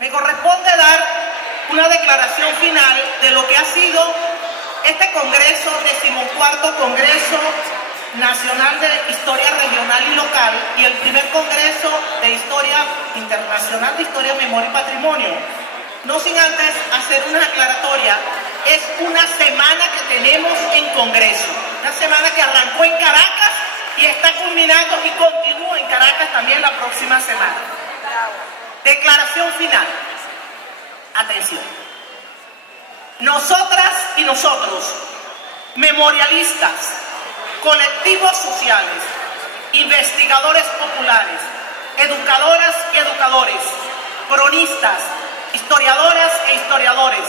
me corresponde dar una declaración final de lo que ha sido este Congreso, 14º Congreso Nacional de Historia Regional y Local y el primer Congreso de Historia Internacional de Historia, Memoria y Patrimonio. No sin antes hacer una aclaratoria, es una semana que tenemos en Congreso, una semana que arrancó en Caracas y está culminando y continúa en Caracas también la próxima semana. Declaración final. Atención. Nosotras y nosotros, memorialistas, colectivos sociales, investigadores populares, educadoras y educadores, cronistas, historiadoras e historiadores,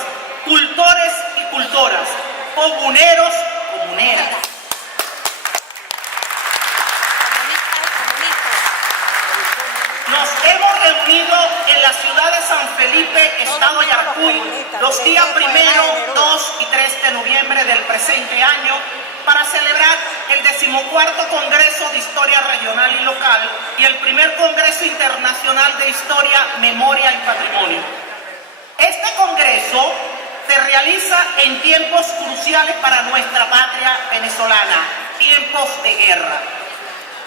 cultores y cultoras, comuneros, comuneras. Nos hemos reunido en la ciudad de San Felipe, estado Yaracuy, los días 1, 2 y 3 de noviembre del presente año para celebrar el 14º Congreso de Historia Regional y Local y el primer Congreso Internacional de Historia, Memoria y Patrimonio. Este congreso se realiza en tiempos cruciales para nuestra patria venezolana, tiempos de guerra.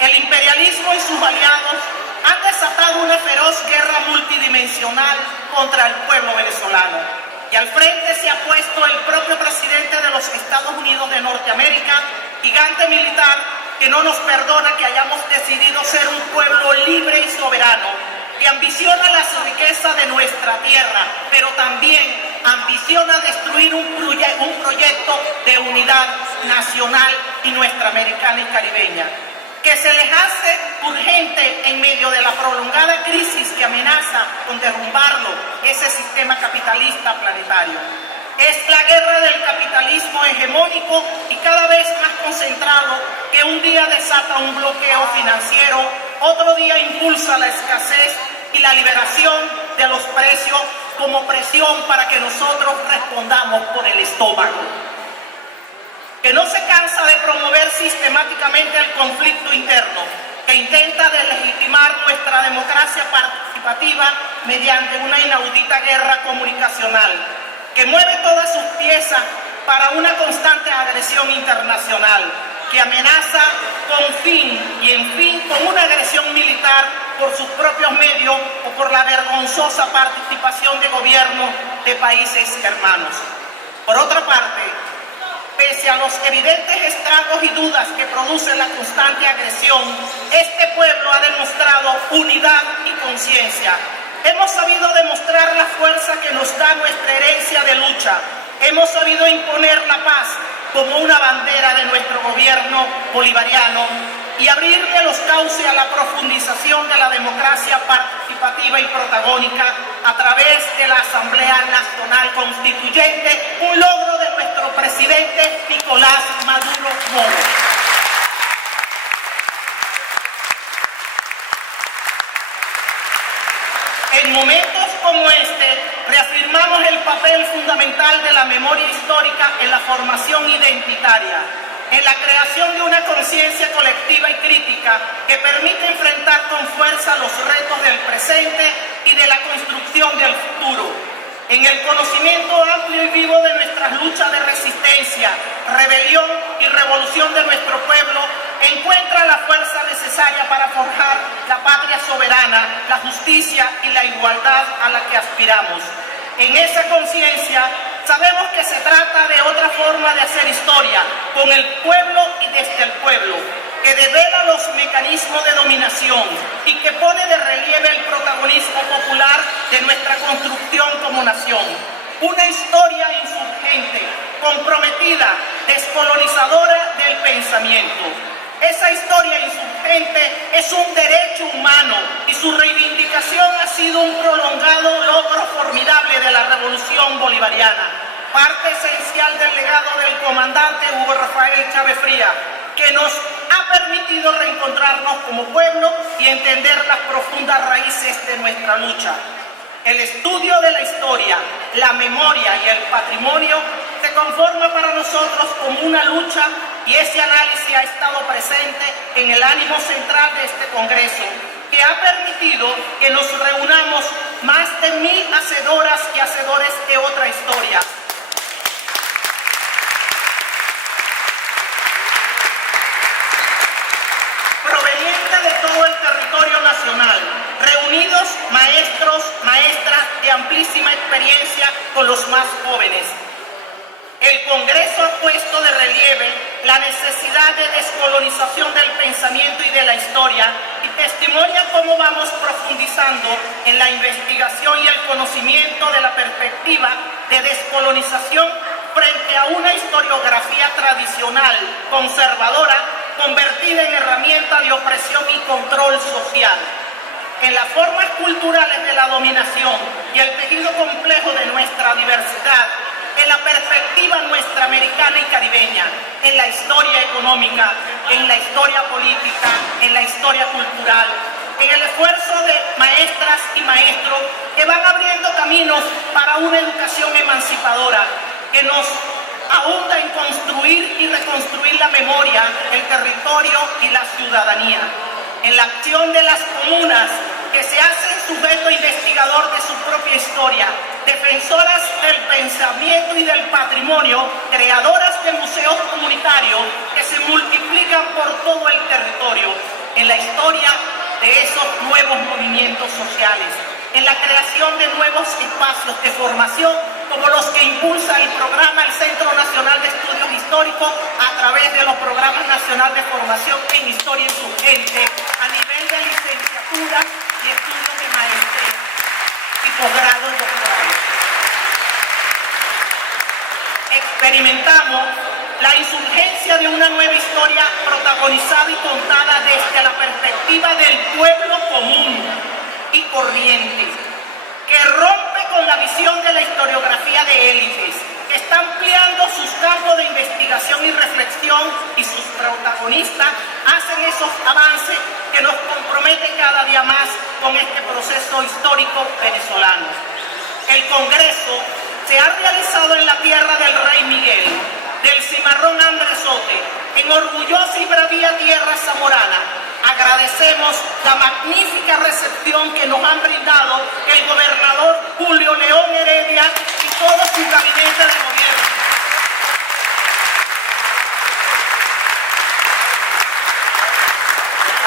El imperialismo y sus aliados han desatado una feroz guerra multidimensional contra el pueblo venezolano. Y al frente se ha puesto el propio presidente de los Estados Unidos de Norteamérica, gigante militar que no nos perdona que hayamos decidido ser un pueblo libre y soberano, que ambiciona las riquezas de nuestra tierra, pero también ambiciona destruir un proyecto de unidad nacional y nuestra americana y caribeña, que se les hace urgente en medio de la prolongada crisis que amenaza con derrumbarlo, ese sistema capitalista planetario. Es la guerra del capitalismo hegemónico y cada vez más concentrado que un día desata un bloqueo financiero, otro día impulsa la escasez y la liberación de los precios como presión para que nosotros respondamos con el estómago. Que no se cansa de promover sistemáticamente el conflicto interno, que intenta deslegitimar nuestra democracia participativa mediante una inaudita guerra comunicacional, que mueve todas sus piezas para una constante agresión internacional, que amenaza con fin y en fin con una agresión militar por sus propios medios o por la vergonzosa participación de gobiernos de países hermanos. Por otra parte, pese a los evidentes estragos y dudas que produce la constante agresión, este pueblo ha demostrado unidad y conciencia. Hemos sabido demostrar la fuerza que nos da nuestra herencia de lucha. Hemos sabido imponer la paz como una bandera de nuestro gobierno bolivariano y abrirle los cauces a la profundización de la democracia participativa y protagónica a través de la Asamblea Nacional Constituyente, un logro de nuestro presidente Nicolás Maduro Moro. En momentos como este, reafirmamos el papel fundamental de la memoria histórica en la formación identitaria, en la creación de una conciencia colectiva y crítica que permite enfrentar con fuerza los retos del presente y de la construcción del futuro, en el conocimiento amplio y vivo de nuestras luchas de resistencia, rebelión y revolución de nuestro pueblo, encuentra la fuerza necesaria para forjar la patria soberana, la justicia y la igualdad a la que aspiramos. En esa conciencia sabemos que se trata de otra forma de hacer historia, con el pueblo y desde el pueblo, que devela los mecanismos de dominación y que pone de relieve el protagonismo popular de nuestra construcción como nación. Una historia insurgente, comprometida, descolonizadora del pensamiento. Esa historia insurgente es un derecho humano y su reivindicación ha sido un prolongado logro formidable de la revolución bolivariana, parte esencial del legado del comandante Hugo Rafael Chávez Frías, que nos ha permitido reencontrarnos como pueblo y entender las profundas raíces de nuestra lucha. El estudio de la historia, la memoria y el patrimonio se conforma para nosotros como una lucha y ese análisis ha estado presente en el ánimo central de este Congreso, que ha permitido que nos reunamos más de 1000 hacedoras y hacedores de otra historia. Proveniente de todo el territorio nacional, reunidos maestros, maestras de amplísima experiencia con los más jóvenes. El Congreso ha puesto de relieve la necesidad de descolonización del pensamiento y de la historia y testimonia cómo vamos profundizando en la investigación y el conocimiento de la perspectiva de descolonización frente a una historiografía tradicional, conservadora, convertida en herramienta de opresión y control social. En las formas culturales de la dominación y el tejido complejo de nuestra diversidad, en la perspectiva nuestra americana y caribeña, en la historia económica, en la historia política, en la historia cultural, en el esfuerzo de maestras y maestros que van abriendo caminos para una educación emancipadora que nos ahonda en construir y reconstruir la memoria, el territorio y la ciudadanía, en la acción de las comunas que se hacen sujeto investigador de su propia historia, defensoras del pensamiento y del patrimonio, creadoras de museos comunitarios que se multiplican por todo el territorio, en la historia de esos nuevos movimientos sociales, en la creación de nuevos espacios de formación como los que impulsa el programa el Centro Nacional de Estudios Históricos a través de los programas nacionales de formación en Historia Insurgente a nivel de licenciatura y estudios de maestría y posgrado y doctorado. Experimentamos la insurgencia de una nueva historia protagonizada y contada desde la perspectiva del pueblo común y corriente, que rompe con la visión de la historiografía de élites, que está ampliando sus campos de investigación y reflexión, y sus protagonistas hacen esos avances que nos comprometen cada día más con este proceso histórico venezolano. El Congreso se ha realizado en la tierra del Rey Miguel, del cimarrón Andresote, en orgullosa y bravía tierra zamorana. Agradecemos la magnífica recepción que nos han brindado el gobernador Julio León Heredia y todo su gabinete de gobierno.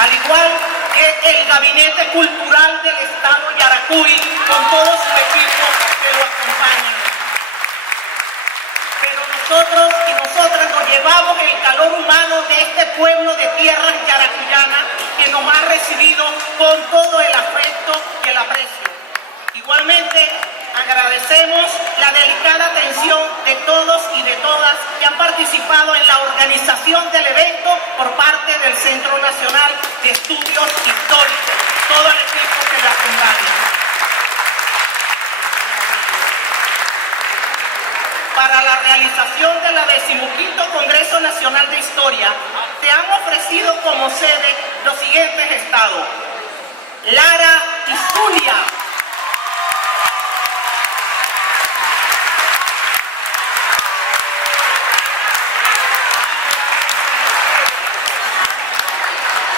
Al igual que el gabinete cultural del Estado Yaracuy, con todo su equipo que lo acompaña. Pero nosotros y nosotras nos llevamos el calor humano de este pueblo de tierras yaracuyanas que nos ha recibido con todo el afecto y el aprecio. Igualmente, agradecemos la delicada atención de todos y de todas que han participado en la organización del evento por parte del Centro Nacional de Estudios Históricos, todo el equipo que la acompaña. Para la realización de la 15º Congreso Nacional de Historia, se han ofrecido como sede los siguientes estados: Lara y Zulia.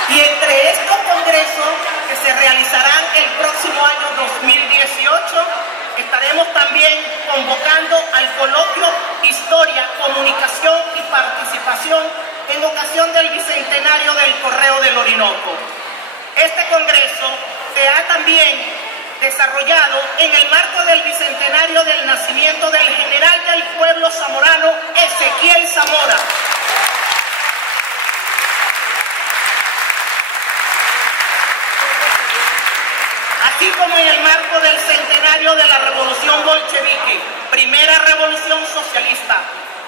Y entre estos congresos que se realizarán el próximo año 2018, estaremos también convocando al coloquio Historia, Comunicación y Participación en ocasión del bicentenario del Correo del Orinoco. Este congreso se ha también desarrollado en el marco del bicentenario del nacimiento del general del pueblo zamorano Ezequiel Zamora. Así como en el marco del centenario de la Revolución Bolchevique, primera revolución socialista.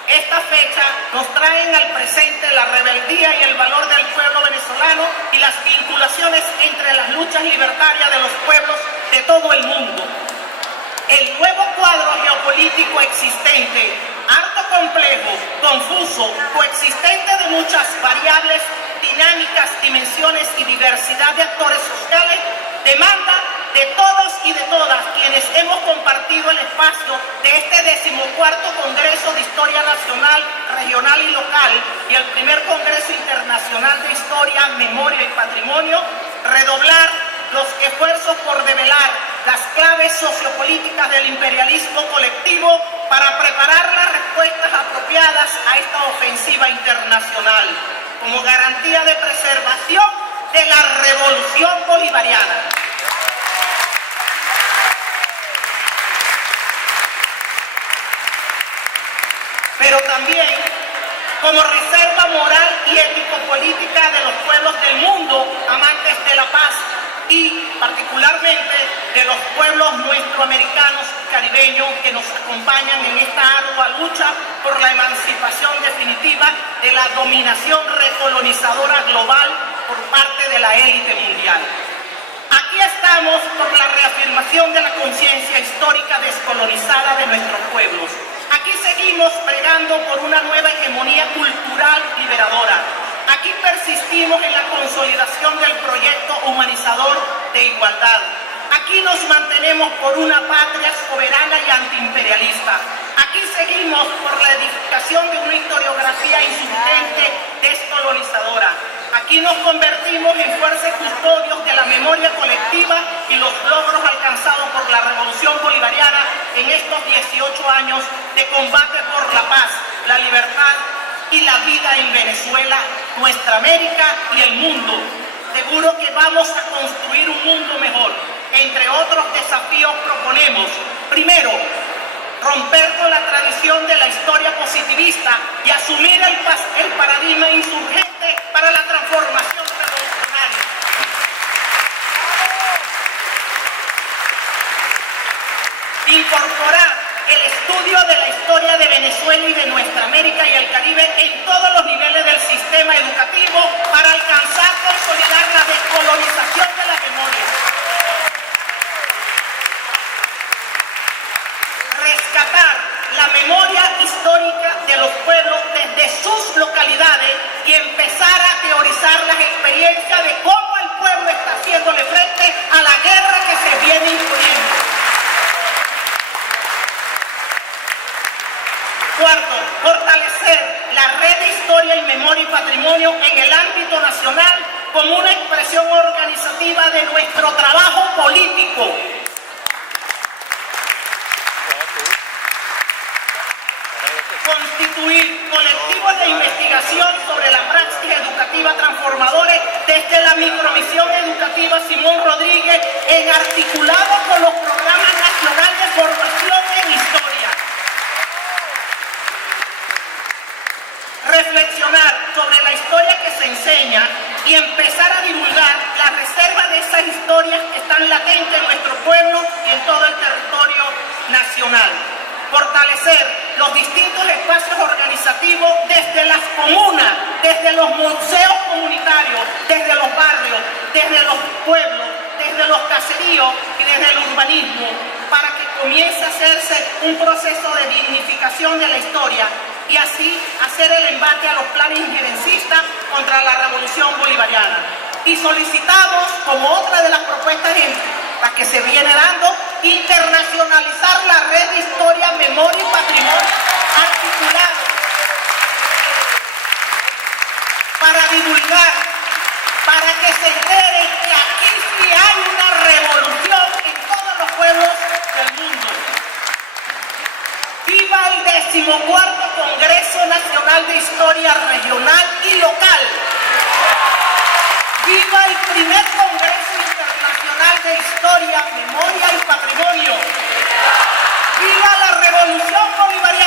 Esta fecha nos traen al presente la rebeldía y el valor del pueblo venezolano y las vinculaciones entre las luchas libertarias de los pueblos de todo el mundo. El nuevo cuadro geopolítico existente, harto complejo, confuso, coexistente de muchas variables, dinámicas, dimensiones y diversidad de actores sociales, demanda de todos y de todas quienes hemos compartido el espacio de este 14º Congreso de Historia Nacional, Regional y Local y el primer Congreso Internacional de Historia, Memoria y Patrimonio, redoblar los esfuerzos por develar las claves sociopolíticas del imperialismo colectivo para preparar las respuestas apropiadas a esta ofensiva internacional, como garantía de preservación de la revolución bolivariana. Pero también como reserva moral y ético-política de los pueblos del mundo amantes de la paz y particularmente de los pueblos nuestroamericanos y caribeños que nos acompañan en esta ardua lucha por la emancipación definitiva de la dominación recolonizadora global por parte de la élite mundial. Aquí estamos por la reafirmación de la conciencia histórica descolonizada de nuestros pueblos. Aquí seguimos pregando por una nueva hegemonía cultural liberadora. Aquí persistimos en la consolidación del proyecto humanizador de igualdad. Aquí nos mantenemos por una patria soberana y antiimperialista. Aquí seguimos por la edificación de una historiografía insurgente descolonizadora. Aquí nos convertimos en fuerzas custodios de la memoria colectiva y los logros alcanzados por la revolución bolivariana en estos 18 años de combate por la paz, la libertad y la vida en Venezuela, nuestra América y el mundo. Seguro que vamos a construir un mundo mejor. Entre otros desafíos proponemos, primero, romper con la tradición de la historia positivista y asumir el paradigma insurgente para la transformación revolucionaria. Incorporar el estudio de la historia de Venezuela y de nuestra América y el Caribe en todos los niveles del sistema educativo para alcanzar consolidar la descolonización de la memoria. Rescatar la memoria histórica de los pueblos desde sus localidades y empezar a teorizar las experiencias de cómo el pueblo está haciéndole frente a la guerra que se viene imponiendo. Cuarto, fortalecer la red de historia y memoria y patrimonio en el ámbito nacional como una expresión organizativa de nuestro trabajo político. Constituir colectivos de investigación sobre la praxis educativa transformadores desde la micromisión educativa Simón Rodríguez en articulado con los programas nacionales de formación en historia. Reflexionar sobre la historia que se enseña y empezar a divulgar la reserva de esas historias que están latentes en nuestro pueblo y en todo el territorio nacional. Fortalecer los distintos espacios organizativos desde las comunas, desde los museos comunitarios, desde los barrios, desde los pueblos, desde los caseríos y desde el urbanismo, para que comience a hacerse un proceso de dignificación de la historia y así hacer el embate a los planes injerencistas contra la revolución bolivariana. Y solicitamos, como otra de las propuestas que se viene dando, internacionalizar la red de historia, memoria y patrimonio articulado para divulgar, para que se enteren que aquí sí hay una revolución en todos los pueblos del mundo. ¡Viva el 14º Congreso Nacional de Historia Regional y Local! ¡Viva el primer Congreso Internacional de Historia, Memoria y Patrimonio! ¡Viva la Revolución Bolivariana!